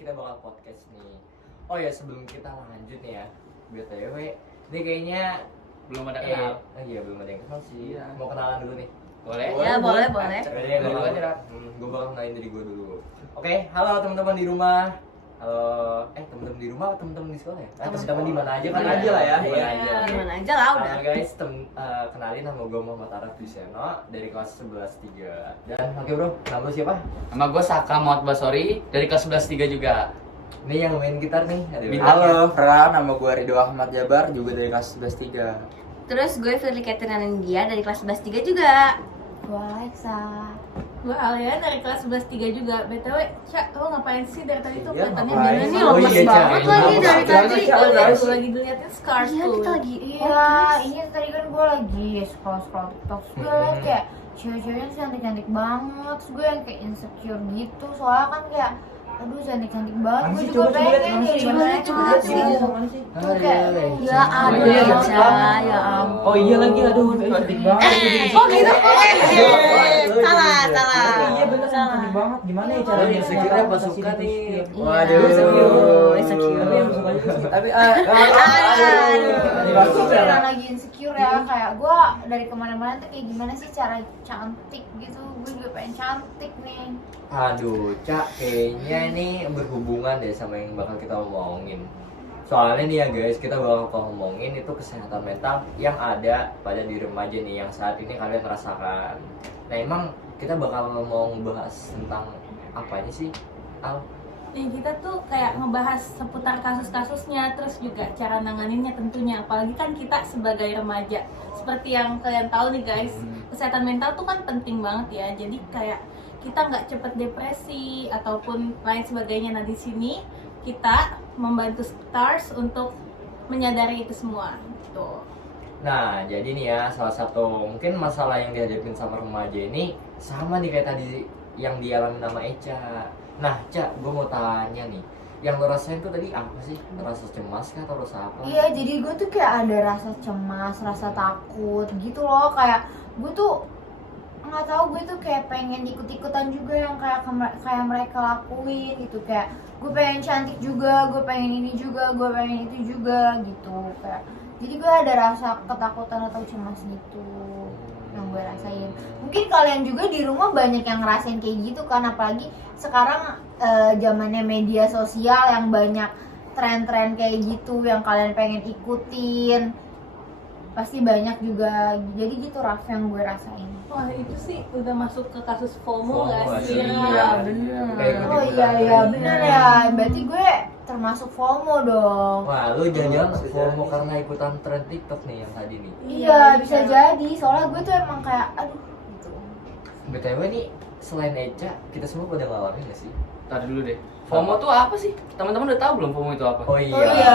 kita bakal podcast nih. Oh ya, sebelum kita lanjut nih ya, BTW, ini kayaknya belum ada kenal. Iya, belum ada yang kenal sih. Iya. Mau kenalan dulu nih. Boleh? Ya, boleh. Jadi gue bakal gue bakal kenalin diri gue dulu. Oke, halo teman-teman di rumah. Halo, teman-teman di rumah atau teman-teman di sekolah ya? Teman-teman di mana aja kan Mana aja lah ya. Iya. Aja. Gimana aja lah udah. Halo guys, kenalin nama gue Muhammad Araf Duseno dari kelas 11-3. Dan oke bro, nama lu siapa? Nama gue Saka Muhammad Basori dari kelas 11-3 juga. Ini yang main gitar nih. Halo, nama gue Ridho Ahmad Jabar juga dari kelas 11-3. Terus gue Firly Catherine Anandia dari kelas 11-3 juga. Gue Alexa. Gue Alia dari kelas 11-3 juga. BTW, Cak, lo ngapain sih dari tadi tuh? Iya, Kelihatannya ngapain? gimana nih? Oh, Lemes iya, Cak. banget lagi Iya, dari Cak. tadi. Cak, Cak. Gue lagi diliatin scars Iya, tuh. kita lagi Iya, ini tadi kan gue lagi scroll TikTok. Terus gue liat kayak cewek-ceweknya cantik-cantik banget. Terus gue yang kayak insecure gitu. Soalnya kan kayak, aduh cantik-cantik banget. Gue juga pengen nih gimana coba sih. Tuh kayak, Ya ampun, Iya, Ca, ya ampun. Oh iya lagi, aduh cantik banget. Oh gitu? Salah. Iya bener cantik banget. Gimana ya Lo caranya? insecure apa suka nih? Waduh. Insecure. Tapi Gue beneran lagi insecure ya. Kayak gue dari kemana-mana tuh kayak gimana sih cara cantik gitu. Gue juga pengen cantik nih. Aduh, Cak, kayaknya ini berhubungan deh sama yang bakal kita omongin. Soalnya nih ya guys, kita bakal ngomongin itu kesehatan mental yang ada pada diri remaja nih yang saat ini kalian rasakan. Nah emang kita bakal mau ngebahas tentang apa aja sih, Al? Ya, kita tuh kayak ngebahas seputar kasus-kasusnya, terus juga cara nanganinnya tentunya. Apalagi kan kita sebagai remaja. Seperti yang kalian tahu nih guys, kesehatan mental tuh kan penting banget ya. Jadi kayak kita nggak cepet depresi ataupun lain sebagainya. Nah di sini kita membantu Stars untuk menyadari itu semua. Gitu. Nah jadi nih ya, salah satu mungkin masalah yang dihadapin sama remaja ini sama nih kayak tadi yang dialami sama Eca. Nah Ca, gue mau tanya nih, yang lo rasain tuh tadi apa sih? Rasa cemas kah atau rasa apa? Iya, jadi gue tuh kayak ada rasa cemas, rasa takut gitu loh. Kayak gue tuh nggak tahu, gue tuh kayak pengen ikut-ikutan juga yang kayak mereka lakuin gitu. Kayak gue pengen cantik juga, gue pengen ini juga, gue pengen itu juga gitu. Kayak jadi gue ada rasa ketakutan atau cemas gitu yang gue rasain. Mungkin kalian juga di rumah banyak yang ngerasain kayak gitu kan, apalagi sekarang zamannya media sosial yang banyak tren-tren kayak gitu yang kalian pengen ikutin. Pasti banyak juga, jadi gitu Raf yang gue rasain. Wah itu sih udah masuk ke kasus FOMO FOMO nggak sih? sih, Iya, bener. Kayak Oh iya bener ya, berarti gue termasuk FOMO dong. Wah, lu jangan-jangan FOMO karena ikutan tren TikTok nih yang tadi nih. Iya bisa jadi, soalnya gue tuh emang kayak aduh gitu. BTW nih, selain Eca, kita semua pada ngalamin gak sih? Tadi dulu deh. FOMO tuh apa sih? Teman-teman udah tahu belum FOMO itu apa? Oh iya. Oh iya.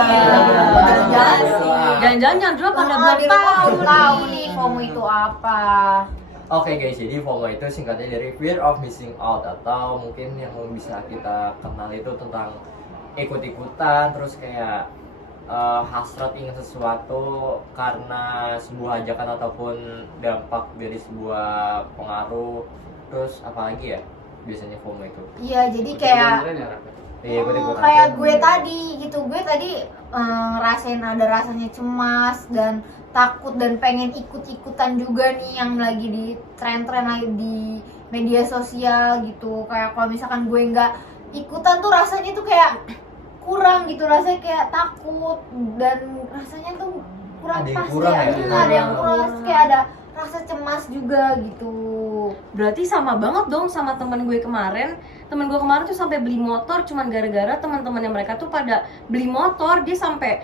Jangan-jangan yang dulu pada Karena belum di rumah tahu belum tahu nih FOMO itu apa. Oke guys, jadi FOMO itu singkatnya dari Fear of Missing Out, atau mungkin yang bisa kita kenal itu tentang ikut-ikutan, terus kayak hasrat ingin sesuatu karena sebuah ajakan ataupun dampak dari sebuah pengaruh. Terus apalagi ya biasanya FOMO itu? Iya jadi kayak Iya, ikut-ikutan. kayak gue tadi gitu, gue tadi ngerasain ada rasanya cemas dan takut dan pengen ikut-ikutan juga nih yang lagi di tren-tren lagi di media sosial gitu. Kayak kalau misalkan gue nggak ikutan tuh rasanya tuh kayak kurang gitu, rasanya kayak takut dan rasanya tuh kurang Ada yang pas kurang ya. ya? Ada yang kurang, terus kayak ada rasa cemas juga gitu. Berarti sama banget dong sama temen gue kemarin. Temen gue kemarin tuh sampai beli motor cuman gara-gara teman-temannya mereka tuh pada beli motor. Dia sampai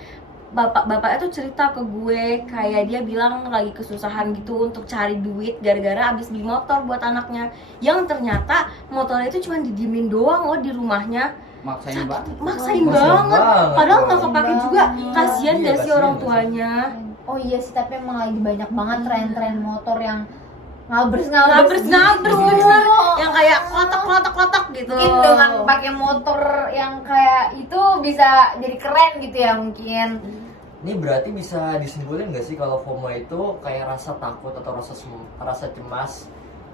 bapaknya tuh cerita ke gue kayak dia bilang lagi kesusahan gitu untuk cari duit gara-gara abis beli motor buat anaknya. Yang ternyata motornya itu cuma didiemin doang loh di rumahnya. Maksain banget. Maksain Maksain banget. banget. Padahal nggak kepake juga. Iya. Kasian Iya, gak sih kasian orang gak tuanya? Oh iya sih, tapi emang lagi banyak banget tren-tren motor yang ngabers Ngabers gitu. bener. Yang kayak klotok gitu. Mungkin dengan pakai motor yang kayak itu bisa jadi keren gitu ya mungkin. Ini berarti bisa disimpulin nggak sih kalau FOMO itu kayak rasa takut atau rasa cemas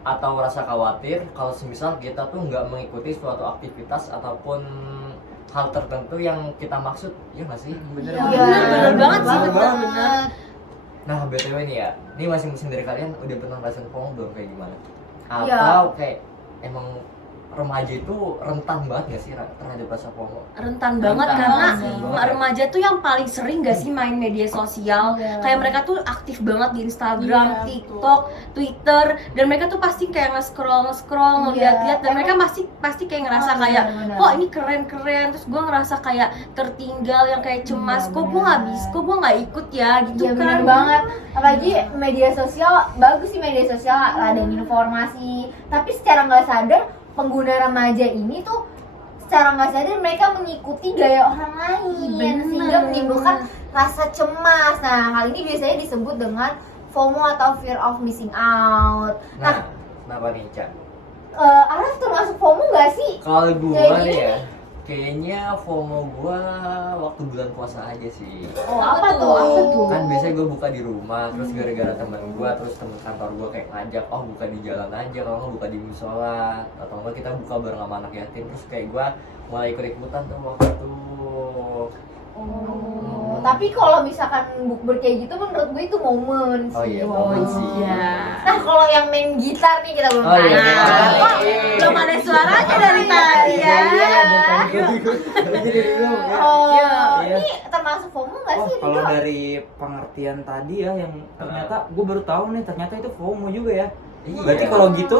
atau rasa khawatir kalau semisal kita tuh nggak mengikuti suatu aktivitas ataupun hal tertentu yang kita maksud, ya nggak sih? Bener. Iya, bener banget sih, bener bener. banget. Nah, BTW nih ya, ini masing-masing dari kalian udah pernah ngerasain FOMO belum kayak gimana? Iya. Atau kayak emang remaja itu rentan banget gak sih terhadap rasa FOMO? Rentan banget Rentan karena banget. remaja tuh yang paling sering gak sih main media sosial. Iya. Kayak mereka tuh aktif banget di Instagram, Iya, TikTok, Twitter, dan mereka tuh pasti kayak nge-scroll Iya, ngeliat-liat, dan emang- mereka pasti kayak ngerasa Oh, kayak bener-bener. kok ini keren-keren, terus gue ngerasa kayak tertinggal, yang kayak cemas, Iya, kok gue nggak bener. bisa, kok gue nggak ikut ya gitu Iya kan. benar banget. Apalagi media sosial, bagus sih media sosial ada informasi. Tapi secara nggak sadar pengguna remaja ini tuh secara nggak sadar mereka mengikuti gaya orang lain Bener. sehingga menimbulkan rasa cemas. Nah hal ini biasanya disebut dengan FOMO atau fear of missing out. Nah, kenapa nih, Cak? Araf termasuk FOMO nggak sih? Kalau gua Kayak nih gini. ya, kayaknya FOMO gua waktu bulan puasa aja sih. Oh apa tuh? Apa tuh? Kan biasanya gue buka di rumah, terus gara-gara temen gue, terus temen kantor gue kayak ngajak, oh buka di jalan aja, kalau nggak buka di musola, atau enggak kita buka bareng sama anak yatim. Terus kayak gue mulai ikut-ikutan tuh waktu itu. Oh, tapi kalau misalkan bukber kayak gitu menurut gue itu momen sih. Oh iya, momen sih. Iya. Nah kalau yang main gitar nih kita belum Oh iya, tanya. gitar. Kok Belum ada suaranya dari tadi ya. Oh, Iya. ini termasuk FOMO nggak Oh, sih? kalau Ridho? dari pengertian tadi ya yang ternyata gue baru tahu nih ternyata itu FOMO juga ya. Iya. Berarti kalau gitu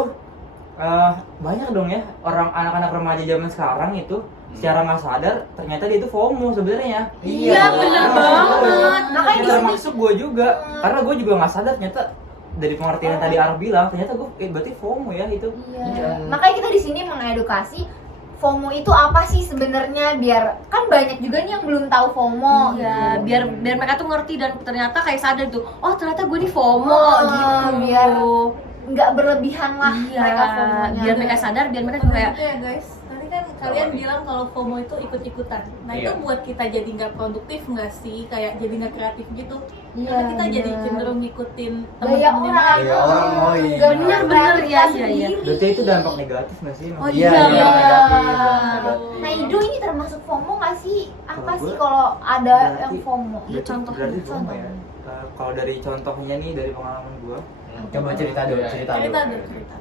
banyak dong ya orang anak-anak remaja zaman sekarang itu secara nggak sadar ternyata dia itu FOMO sebenarnya. Iya, bener banget. Makanya Ya, di sini termasuk gue juga karena gue juga nggak sadar ternyata dari pengertian yang tadi Arif bilang ternyata gue berarti FOMO ya itu. Iya. Makanya kita di sini mengedukasi FOMO itu apa sih sebenarnya biar kan banyak juga nih yang belum tahu FOMO. Iya, biar mereka tuh ngerti dan ternyata kayak sadar tuh, oh ternyata gue nih FOMO Oh, gitu. biar nggak berlebihan lah Iya, mereka FOMO-nya. biar mereka sadar, biar mereka juga kayak Gitu ya guys. Tadi kan kalian bilang kalau FOMO itu ikut-ikutan. Nah itu Iya. buat kita jadi nggak produktif nggak sih? Kayak jadi nggak kreatif gitu. Iya, Karena kita jadi bener. cenderung ngikutin Gaya teman-teman orang. Gaya orang, oh iya. Nggak Bener, kreatif bener, kita iya, iya, sendiri. Berarti itu dampak negatif nggak sih? Oh Iya, iya, iya, negatif, Nah negatif. Ido ini termasuk FOMO nggak sih? Apa Kalau sih gue, kalau ada berarti- yang FOMO? Iya, contohnya. Berarti FOMO ya. Kalau dari contohnya nih dari pengalaman gue, Coba cerita dulu, cerita Cerita dulu. deh, cerita.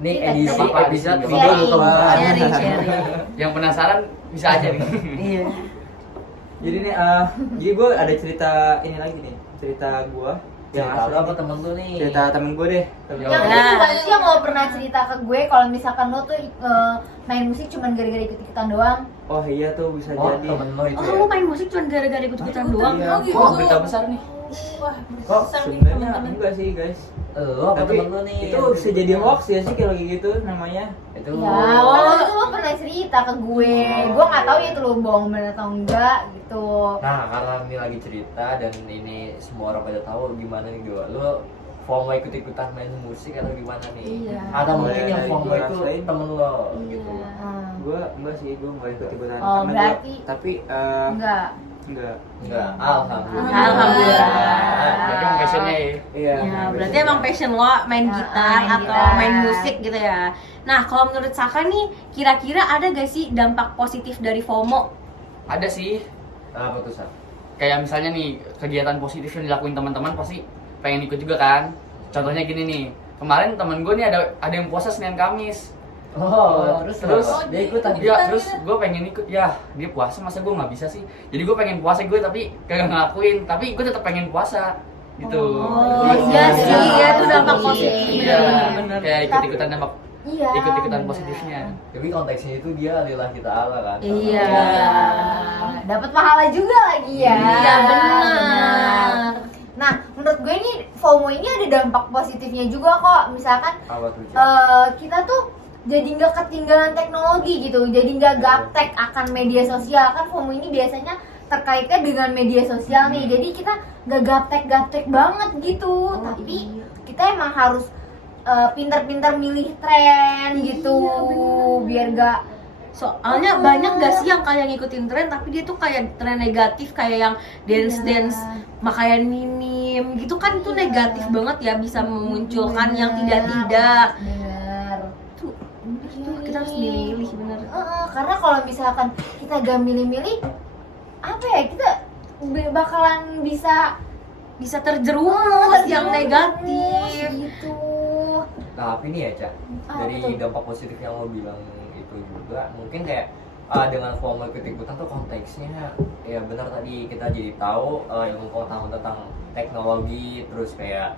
Nih Cerita, edisi cerita. episode Sharing. video lu kebukaan. sharing. Yang penasaran bisa aja nih. Iya. jadi nih jadi gue ada cerita ini lagi nih cerita gue yang Cerita lu asli apa nih. temen lu nih? Cerita temen gue deh. Yo. Yang Ya. itu bukan sih yang lo pernah cerita ke gue kalau misalkan lo tuh main musik cuman gara-gara ikut-ikutan doang. Oh iya tuh bisa Oh, jadi. temen lu itu Oh, ya? lu main musik cuma gara-gara ikut-ikutan doang? Iya. Oh gitu. Oh, berita besar nih. Wah, Kok besar nih sebenarnya teman-teman. enggak sih guys. Lu apa Tapi temen lu nih? itu bisa jadi hoax ya sih kalau kayak gitu namanya. Itu. Ya, kan waktu itu lo pernah cerita ke gue. Gue nggak tahu ya itu lo bohong bener atau enggak gitu. Nah, karena ini lagi cerita dan ini semua orang pada tahu gimana nih dua. Lu FOMO ikut-ikutan main musik atau gimana nih? Iya. Atau mungkin Boleh, yang FOMO gua itu rasain. temen lo gitu. Iya. Gue enggak sih, gue enggak ikut ikutan. Oh, berarti- tapi Enggak. enggak. Enggak, alhamdulillah. Alhamdulillah. Berarti emang passionnya ya. Iya. Ya, berarti emang passion lo main Ya, gitar main atau gitar. main musik gitu ya. Nah, kalau menurut Saka nih, kira-kira ada gak sih dampak positif dari FOMO? Ada sih. Apa tuh, Sa? Kayak misalnya nih kegiatan positif yang dilakuin teman-teman pasti pengen ikut juga kan. Contohnya gini nih. Kemarin temen gue nih ada yang puasa Senin Kamis. Oh, terus Terus- dia ikutan. Ya, terus gue pengen ikut. Ya, dia puasa masa gue nggak bisa sih. Jadi gue pengen puasa gue tapi kagak ngelakuin. Tapi gue tetap pengen puasa gitu. Oh, Gitu. iya sih, ya itu dampak Iya. positif. Iya, Bener-bener. kayak ikut-ikutan dampak Iya. ikut-ikutan bener. positifnya. Tapi konteksnya itu dia lillahi ta'ala kan. Iya. Dapat pahala juga lagi ya. Iya, benar. Nah, menurut gue ini FOMO ini ada dampak positifnya juga kok. Misalkan Apa tuh, Cak? kita tuh jadi nggak ketinggalan teknologi gitu, jadi nggak gaptek akan media sosial. Kan FOMO ini biasanya terkaitnya dengan media sosial nih, jadi kita nggak gaptek banget gitu. Tapi kita emang harus pintar-pintar milih tren gitu, biar nggak Soalnya banyak gak sih yang kayak ngikutin tren tapi dia tuh kayak tren negatif, kayak yang dance pakaian minim gitu kan, itu negatif banget ya, bisa memunculkan yang tidak-tidak. Bener. Tuh, kita harus milih-milih bener. Karena kalau misalkan kita gak milih-milih, apa ya, kita bakalan bisa terjerumus yang negatif gitu. Tapi nih ya Cak, dari betul. dampak positif yang lo bilang itu juga mungkin kayak dengan FOMO ikut-ikutan tuh konteksnya ya benar tadi kita jadi tahu ilmu pengetahuan tentang teknologi, terus kayak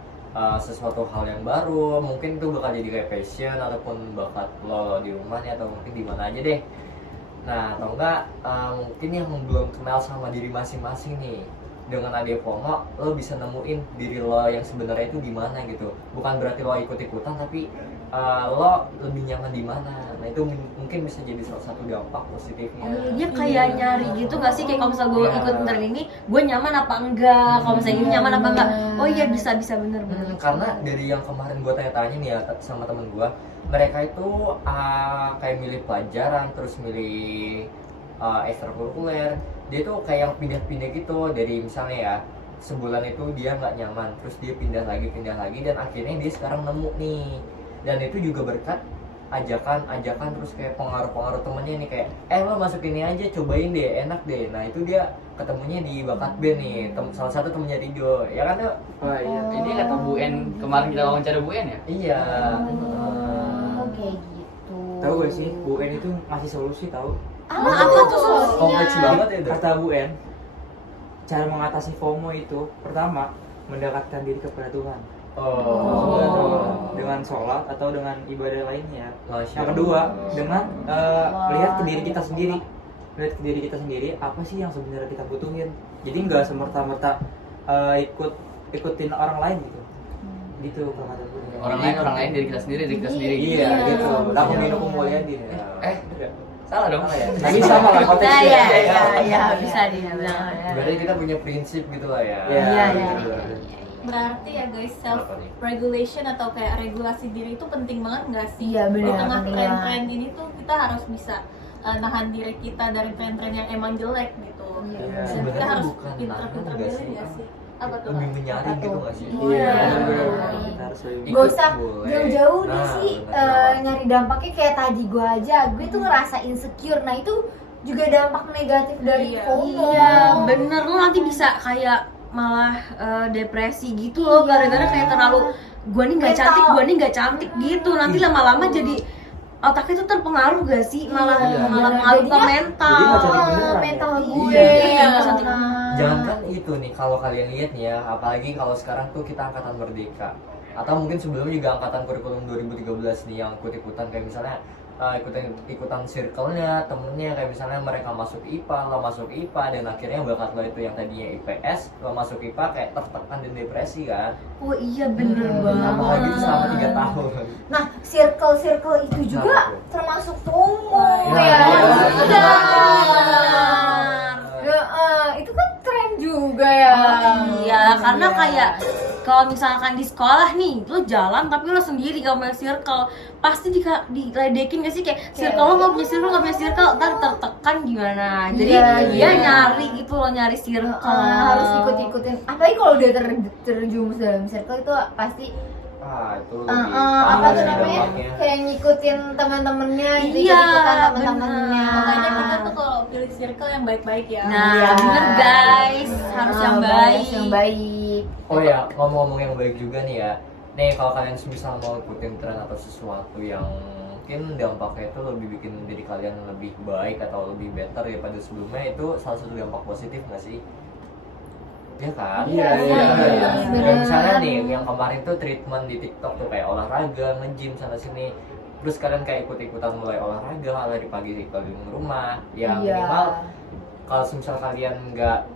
sesuatu hal yang baru, mungkin itu bakal jadi kayak passion ataupun bakat lo di rumah nih atau mungkin di mana aja deh. Nah atau enggak mungkin yang belum kenal sama diri masing-masing nih, dengan ada FOMO lo bisa nemuin diri lo yang sebenarnya itu di mana gitu. Bukan berarti lo ikut-ikutan, tapi lo lebih nyaman di mana. Nah itu mungkin bisa jadi salah satu dampak positifnya. dia kayak nyari gitu nggak sih, kayak kalau misalnya gue ikut tren ini gue nyaman apa enggak, kalau misalnya ini nyaman apa enggak. Oh iya bisa bener. Karena dari yang kemarin gue tanya-tanya nih ya sama temen gue, mereka itu kayak milih pelajaran, terus milih ekstrakurikuler. Dia tuh kayak pindah-pindah gitu, dari misalnya ya sebulan itu dia nggak nyaman, terus dia pindah lagi dan akhirnya dia sekarang nemu nih. Dan itu juga berkat ajakan terus kayak pengaruh temennya nih, kayak lo masuk ini aja, cobain deh, enak deh. Nah itu dia ketemunya di bakat band nih, salah satu temennya Rido ya kan tuh. Wah iya, ini kata Bu En kemarin kita wawancara Bu En ya. Iya. Kayak gitu. Tahu gak sih, Bu En itu ngasih solusi tahu? Apa tuh solusinya? Kompleks banget ya. Kata Bu En, cara mengatasi FOMO itu pertama mendekatkan diri kepada Tuhan. Dengan sholat atau dengan ibadah lainnya. Yang kedua, dengan melihat ke diri kita sendiri. Melihat ke diri kita sendiri, apa sih yang sebenarnya kita butuhin. Jadi nggak semerta-merta ikutin orang lain gitu. Gitu kalau kata Bu En. Orang lain diri kita sendiri. Iya, gitu. Laku minum kemuliaan dia. Salah dong. Tapi sama lah Nah konteksnya. ya bisa dia bilang. Berarti kita punya prinsip gitu lah ya. Iya. Berarti ya guys, self Apa nih? regulation atau kayak regulasi diri itu penting banget nggak sih? Iya, benar, Di tengah penting tren-tren ini tuh kita harus bisa nahan diri kita dari tren-tren yang emang jelek gitu. Iya. Dan kita Sebenarnya harus bukan pintar-pintar nahan nggak milih sih? nggak sih? Apa tuh? Lebih menyaring gitu nggak sih? Iya. Kita harus lebih Gak usah boleh. jauh-jauh nih Nah, sih benar. nyari dampaknya kayak tadi gue aja. Gue tuh ngerasa insecure. Nah itu juga dampak negatif dari Iya. FOMO. Iya bener, lu nanti bisa kayak malah depresi gitu loh, gara-gara kayak terlalu gua nih nggak cantik gitu. Nanti lama-lama jadi otaknya tuh terpengaruh gak sih, malah pengaruh ke mental. Jadi nggak cantik beneran, Mental ya? gue. Iya, nggak cantik. Jangankan itu nih, kalau kalian lihat nih ya, apalagi kalau sekarang tuh kita angkatan merdeka, atau mungkin sebelumnya juga angkatan kurikulum 2013 nih yang ikut-ikutan, kayak misalnya ikutan circle-nya, temennya, kayak misalnya mereka masuk IPA, lo masuk IPA, dan akhirnya bakat lo itu yang tadinya IPS, lo masuk IPA kayak tertekan dan depresi kan. Oh iya bener banget. Apalagi selama 3 tahun. Nah, circle itu juga Nah, betul. termasuk FOMO Nah, ya. iya. Itu kan tren juga ya. Iya, karena kayak kalau misalkan di sekolah nih, lu jalan tapi lu sendiri gak punya circle, pasti diledekin gak sih kayak circle lo gak punya circle, ntar tertekan gimana. Jadi Iya, dia iya. nyari gitu loh, nyari circle. Harus ikut-ikutin. Apalagi kalau udah terjumus dalam circle itu pasti Itu lebih apa parah tuh sih namanya, dampaknya. kayak ngikutin teman-temannya, Iya, ikut-ikutan teman-temannya. Makanya kita tuh kalau pilih circle yang baik-baik ya. Nah, Iya. bener guys, harus yang baik. Yang baik. Oh ya, ngomong-ngomong yang baik juga nih ya. Nih kalau kalian misal mau ikutin tren atau sesuatu yang mungkin dampaknya itu lebih bikin diri kalian lebih baik atau lebih better daripada sebelumnya, itu salah satu dampak positif nggak sih? Ya kan? Iya, Kayak misalnya nih, yang kemarin tuh treatment di TikTok tuh kayak olahraga, nge-gym sana sini. Terus kalian kayak ikut-ikutan mulai olahraga dari pagi di rumah. Ya minimal kalau misal kalian nggak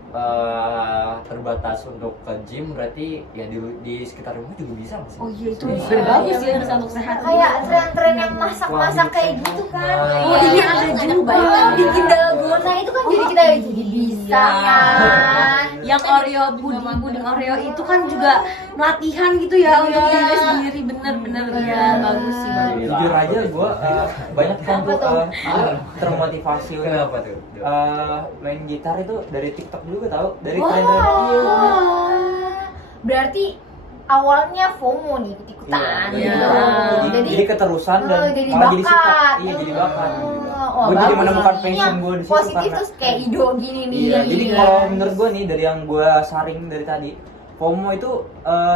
terbatas untuk ke gym, berarti ya di sekitar rumah juga bisa nggak sih? Oh iya itu Iya. bagus ya, bisa untuk sehat. Kayak tren-tren yang masak-masak kayak gitu kan. Nah. Oh iya ada juga. Bikin dalgona itu kan jadi kita jadi bisa Iya. kan. Yang Oreo puding Oreo itu kan juga latihan gitu ya untuk diri sendiri, bener-bener ya bagus sih bagus. Jujur aja gue banyak kan Apa tuh? termotivasi untuk Kenapa tuh? main gitar itu dari TikTok juga tahu, dari Wah. tren-tren. Berarti awalnya FOMO nih ikut-ikutan Iya. gitu. Jadi keterusan dan jadi malah jadi suka. bakat. Iya, jadi bakat. Oh, Gue jadi bagus. menemukan Ini passion yang gue di situ positif karena tuh kayak Ido gini nih. iya, jadi kalau menurut gue nih dari yang gue saring dari tadi, FOMO itu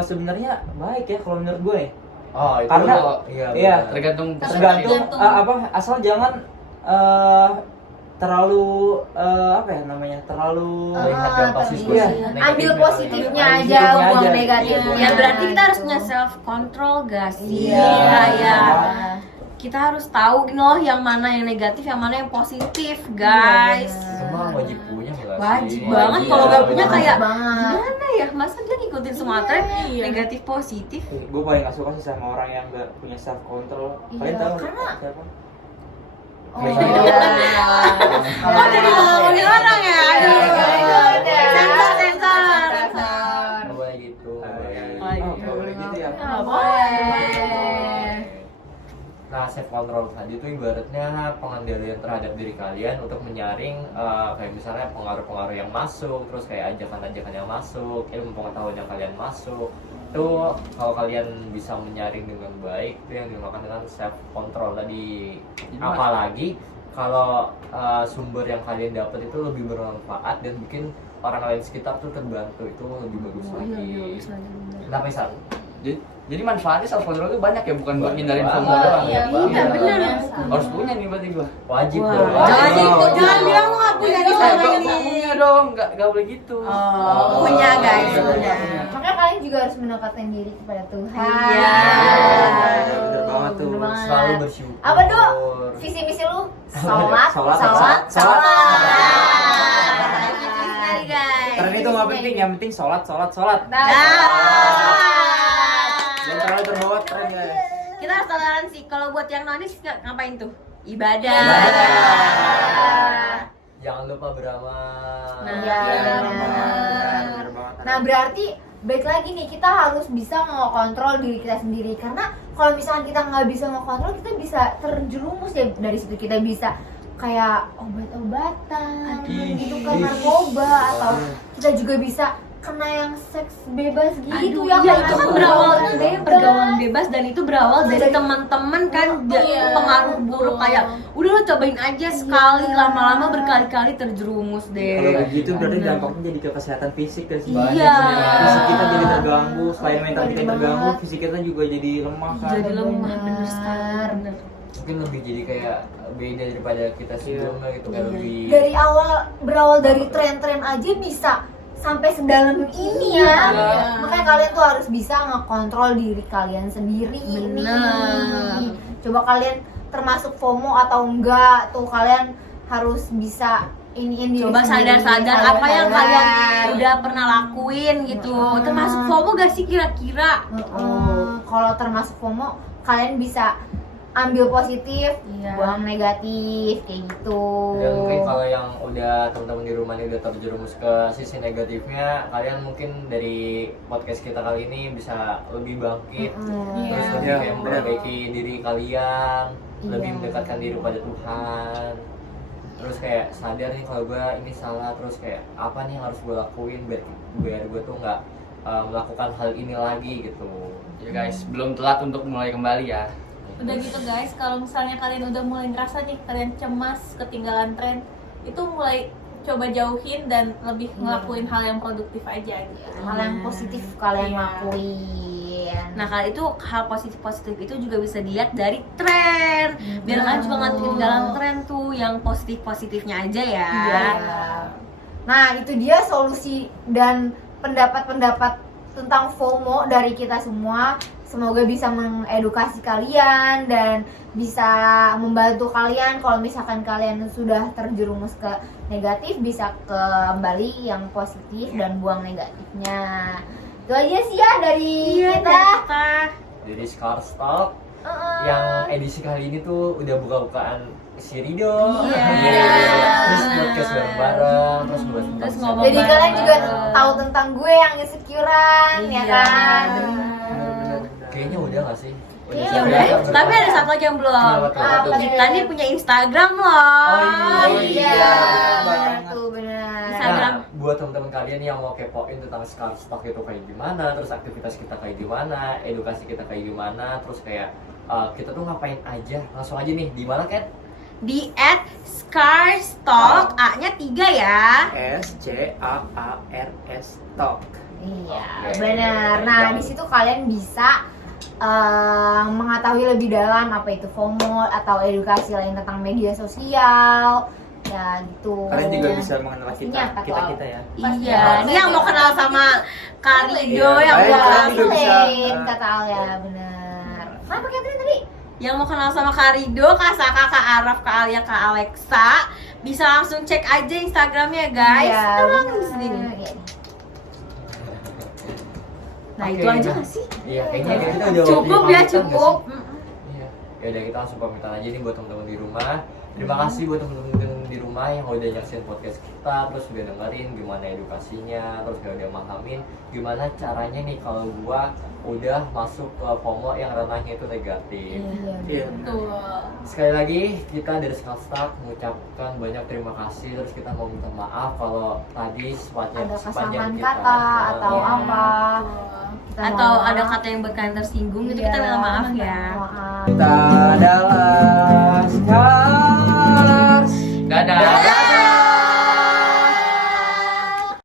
sebenarnya baik ya kalau menurut gue nih. Oh, itu Karena iya, iya, benar. Tergantung tergantung Tergantung. asal jangan terlalu apa ya namanya, terlalu Melihat dampak sisi Iya. Ambil negatifnya positifnya kali ya. aja, Positifnya buang aja. negatifnya. Ya berarti kita harus punya self control gak sih? Iya. Ya. Kita harus tahu loh yang mana yang negatif, yang mana yang positif, guys. Itu mah wajib punya nggak sih? Wajib Iya, banget, iya. kalau nggak punya Wajib kayak banget. gimana ya? Masa dia ngikutin semua tren Iya. negatif positif? Gue paling gak suka sih sama orang yang gak punya self control. Kalian Iya, tahu karena- siapa? Oh, Iya. Oh jadi ngomongin orang ya? Aduh. Iya. Sensor. Nggak boleh gitu. nggak boleh. Oh, nggak boleh gitu ya. Nggak boleh. Nah, self control tadi itu ibaratnya pengendalian terhadap diri kalian untuk menyaring kayak misalnya pengaruh-pengaruh yang masuk, terus kayak ajakan-ajakan yang masuk, ilmu pengetahuan yang kalian masuk. Itu kalau kalian bisa menyaring dengan baik, itu yang dinamakan dengan self control tadi. Apalagi kalau sumber yang kalian dapat itu lebih bermanfaat dan bikin orang lain sekitar tuh terbantu, itu lebih bagus lagi. Kenapa misal? Jadi manfaatnya self control itu banyak ya, bukan buat ngindarin Banyak. FOMO doang. Iya, Iya, bener. Harus punya nih berarti gua. Wajib Wah, dong. jangan bilang lu nggak punya di sana ini. Punya dong, nggak boleh gitu. Oh, punya guys, punya. Makanya kalian juga harus mendekatkan diri kepada Tuhan. Iya. Bener banget tuh. Bener banget. Selalu bersyukur. Apa Dok? Visi misi lu? Sholat, Sholat, sholat, sholat. Sekali guys. Tren itu nggak penting, yang penting sholat. Jangan terlalu terbawa tren guys. Kita harus toleransi. Kalau buat yang nonis ngapain tuh? Ibadah. Jangan lupa beramal. Nah, Iya, iya, benar. Nah berarti baik lagi nih, kita harus bisa ngekontrol diri kita sendiri. Karena kalau misalnya kita nggak bisa ngekontrol, kita bisa terjerumus ya. Dari situ kita bisa kayak obat-obatan gitu kan, narkoba, atau kita juga bisa kena yang seks bebas gitu. Aduh, ya iya, kan? itu kan berawal dari pergaulan bebas dan itu berawal dari Dari- teman-teman kan Iya, pengaruh buruk kayak udah lo cobain aja sekali, lama-lama berkali-kali terjerumus deh. Kalau begitu berarti dampaknya jadi ke kesehatan fisik kan sih. Iya. Fisik kita jadi terganggu, selain mental kita yang Bener terganggu, banget. fisik kita juga jadi lemah kan. Jadi lemah, bener sekali, bener. Mungkin lebih jadi kayak beda daripada kita sebelumnya gitu, kayak lebih Dari berawal dari tren-tren aja bisa sampai sedalam ini ya. Iya. Makanya kalian tuh harus bisa ngekontrol diri kalian sendiri Bener. nih. Coba kalian termasuk FOMO atau enggak tuh, kalian harus bisa iniin diri Coba sendiri, sadar-sadar apa yang kalian sadar. udah pernah lakuin gitu. Termasuk FOMO gak sih kira-kira? Kalau termasuk FOMO, kalian bisa ambil positif, Iya. buang negatif kayak gitu. dan mungkin kalau yang udah teman-teman di rumah ini udah terjerumus ke sisi negatifnya, kalian mungkin dari podcast kita kali ini bisa lebih bangkit, Mm-mm. terus Iya. lebih Iya, kayak bener. memperbaiki diri kalian, lebih Iya. mendekatkan diri pada Tuhan, terus kayak sadar nih kalau gue ini salah, terus kayak apa nih yang harus gue lakuin biar gue tuh nggak melakukan hal ini lagi gitu. Ya guys, belum telat untuk mulai kembali ya. Udah gitu guys, kalau misalnya kalian udah mulai ngerasa nih kalian cemas, ketinggalan tren, itu mulai coba jauhin dan lebih ngelakuin hal yang produktif aja gitu. Hal yang positif kalian Iya. lakuin. Nah kali itu hal positif-positif itu juga bisa dilihat dari tren. Biar kalian juga nggak ketinggalan tren tuh, yang positif-positifnya aja ya. Iya. Nah, itu dia solusi dan pendapat-pendapat tentang FOMO dari kita semua. Semoga bisa mengedukasi kalian dan bisa membantu kalian kalau misalkan kalian sudah terjerumus ke negatif, bisa kembali yang positif dan buang negatifnya. Itu aja sih ya dari kita. Dari Scars Talk yang edisi kali ini tuh udah buka-bukaan si Rido, Iya. terus podcast bareng-bareng, terus buat Terus tentang ngomong Jadi siapa. kalian juga tahu tentang gue yang insecurean, ya Iya, kan? Kayaknya udah nggak sih? Kayaknya sih, udah. Tapi ada satu lagi yang belum. Kenapa tuh? Apa tuh? Kita nih punya Instagram loh. Oh iya. Iya, Bener benar tuh, benar. Instagram. Nah, buat teman-teman kalian yang mau kepoin tentang Shutterstock itu kayak gimana, terus aktivitas kita kayak gimana, edukasi kita kayak gimana, terus kayak kita tuh ngapain aja, langsung aja nih di mana kan? Di @Scarstock, A-nya 3 ya. SCAARS Talk. Iya, Oke. benar. Nah, di situ kalian bisa mengetahui lebih dalam apa itu FOMO atau edukasi lain tentang media sosial. Ya, gitu. Kalian juga bisa mengenal Pastinya, kita Kak. ya. Iya, ini yang mau kenal sama Karido, Iya, yang kalian mau juga bisa. kata Alia, benar. Kenapa Catherine tadi? yang mau kenal sama Karido, Kak Saka, Kak Araf, Kak Alia, Kak Alexa, bisa langsung cek aja Instagramnya guys. Iya, Kita langsung di benar. sini. Iya. Nah Oke, itu aja nah. nggak sih? Iya, kayaknya kita udah Cukup waktunya ya, pamitan nggak cukup. sih? Iya. Ya udah kita langsung pamitan aja nih buat teman-teman di rumah. Terima kasih buat teman-teman di rumah yang udah nyaksin podcast kita, terus udah dengerin gimana edukasinya, terus udah mahamin gimana caranya nih kalau gua udah masuk ke FOMO yang ranahnya itu negatif. Iya. Tuh. Sekali lagi kita dari Shutterstock mengucapkan banyak terima kasih, terus kita mau minta maaf kalau tadi Ada sepanjang kesalahan kita kata atau Iya. apa. Kita Atau mohon ada maaf. kata yang berkaitan tersinggung, itu Iya, kita minta maaf ya. Maaf. Kita